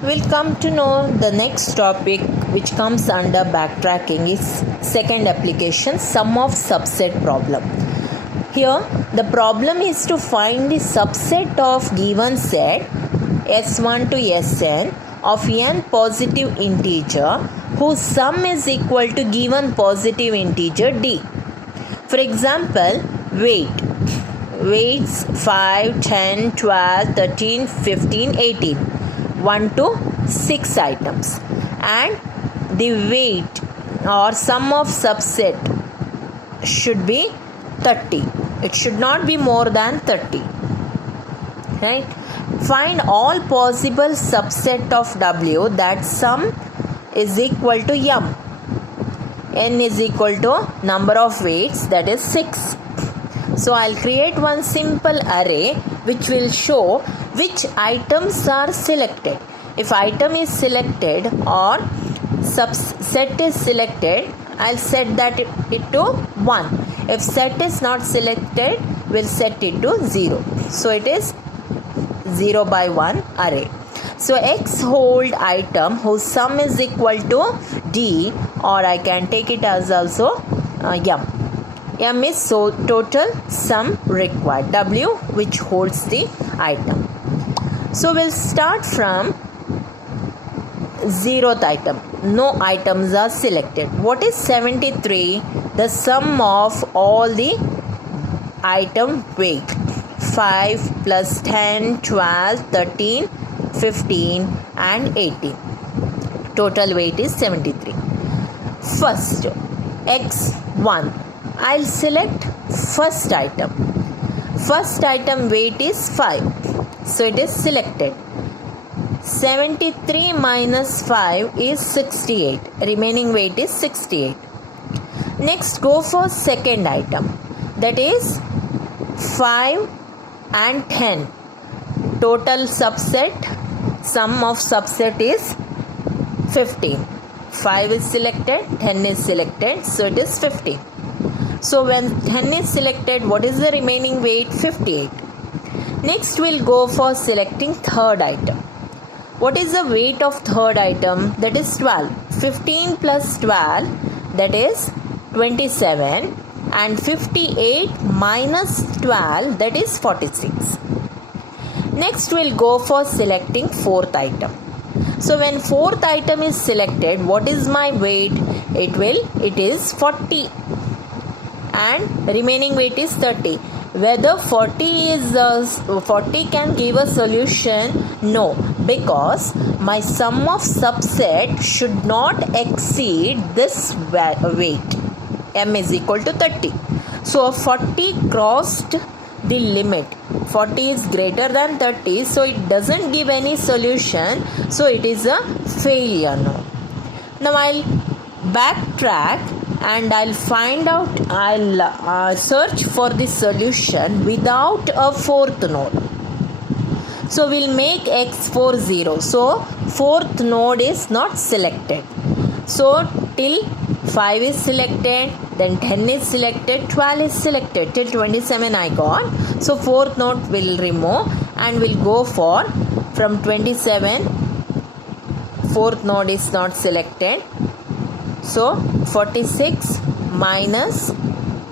We'll come to know the next topic which comes under backtracking is second application, sum of subset problem. Here the problem is to find the subset of given set S1 to Sn of n positive integer whose sum is equal to given positive integer d. For example, weights 5, 10, 12, 13, 15, 18, 1 to 6 items, and the weight or sum of subset should be 30. It should not be more than 30. Right? Find all possible subset of W that sum is equal to m. N is equal to number of weights, that is 6. So I'll create one simple array which will show which items are selected. If item is selected or subset is selected, I'll set that it to 1. If set is not selected, we'll set it to 0. So it is 0 by 1 array. So x hold item whose sum is equal to d, or I can take it as also m. M is so total sum required. W which holds the item. So we'll start from 0th item. No items are selected. What is 73? The sum of all the item weight. 5 plus 10, 12, 13, 15 and 18. Total weight is 73. First, x1. I'll select first item. First item weight is 5. So it is selected. 73 minus 5 is 68. Remaining weight is 68. Next, go for second item. That is 5 and 10. Total subset, sum of subset is 15. 5 is selected, 10 is selected, so it is 15. So when 10 is selected, what is the remaining weight? 58. Next we'll go for selecting third item. What is the weight of third item? That is 12. 15 plus 12, that is 27, and 58 minus 12, that is 46. Next we'll go for selecting fourth item. So when fourth item is selected, what is my weight? It is 40 and remaining weight is 30. Whether 40 can give a solution? No, because my sum of subset should not exceed this weight. M is equal to 30. So 40 crossed the limit. 40 is greater than 30, so it doesn't give any solution, so it is a failure now. Now I'll backtrack and I'll find out, I'll search for the solution without a fourth node. So we'll make x4 0. So fourth node is not selected. So till 5 is selected, then 10 is selected, 12 is selected, till 27 I got. So fourth node will remove and we'll go for from 27. Fourth node is not selected. So 46 minus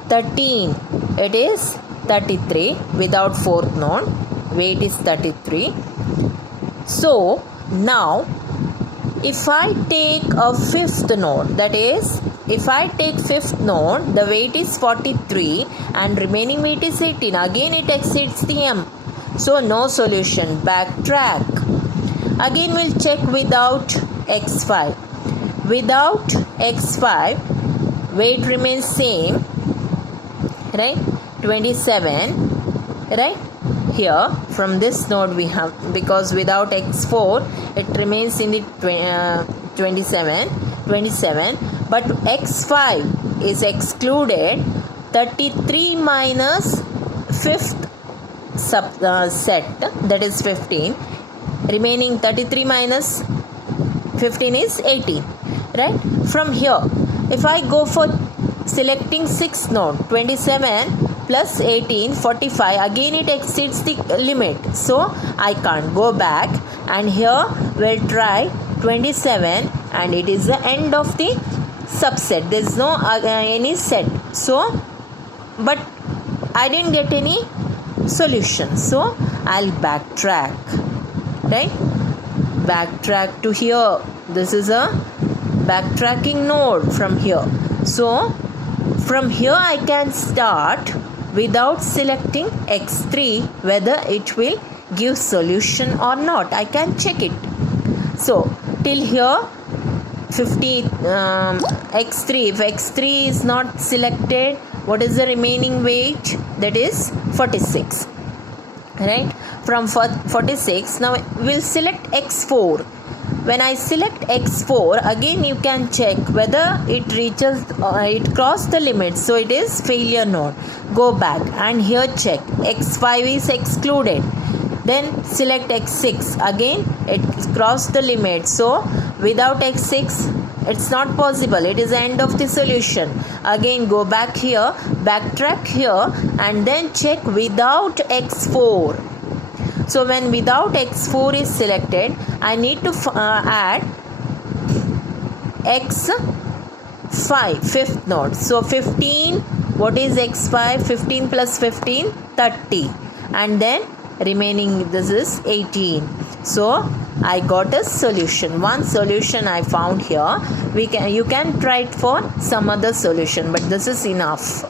13, it is 33 without fourth node. Weight is 33. So now if I take a fifth node, that is if I take fifth node, the weight is 43 and remaining weight is 18. Again it exceeds the m. So no solution. Backtrack. Again we'll check without x5. Without x5, weight remains same, right? 27, right? Here from this node we have, because without x4 it remains in the 27, but x5 is excluded. 33 minus fifth set, that is 15. Remaining 33 minus 15 is 18. Right? From here, if I go for selecting 6th node, 27 plus 18, 45, again it exceeds the limit. So I can't go back. and here we'll try 27, and it is the end of the subset. There is no any set, so but I didn't get any solution, so I'll backtrack, right? Backtrack to here. This is a backtracking node from here. So from here I can start without selecting x3 whether it will give solution or not. I can check it. So till here 50 x3, if x3 is not selected, what is the remaining weight? That is 46, right? From 46 now we'll select x4. When I select x4, again you can check whether it reaches it crossed the limit, so it is failure node. Go back and here check x5 is excluded, then select x6. Again it crossed the limit, so without x6 it's not possible, it is the end of the solution. Again go back here, backtrack here, and then check without x4. So when without x4 is selected, I need to add x5, fifth node. So 15, what is x5? 15 plus 15, 30, and then remaining this is 18. So I got a solution. One solution I found here. You can try it for some other solution, but this is enough.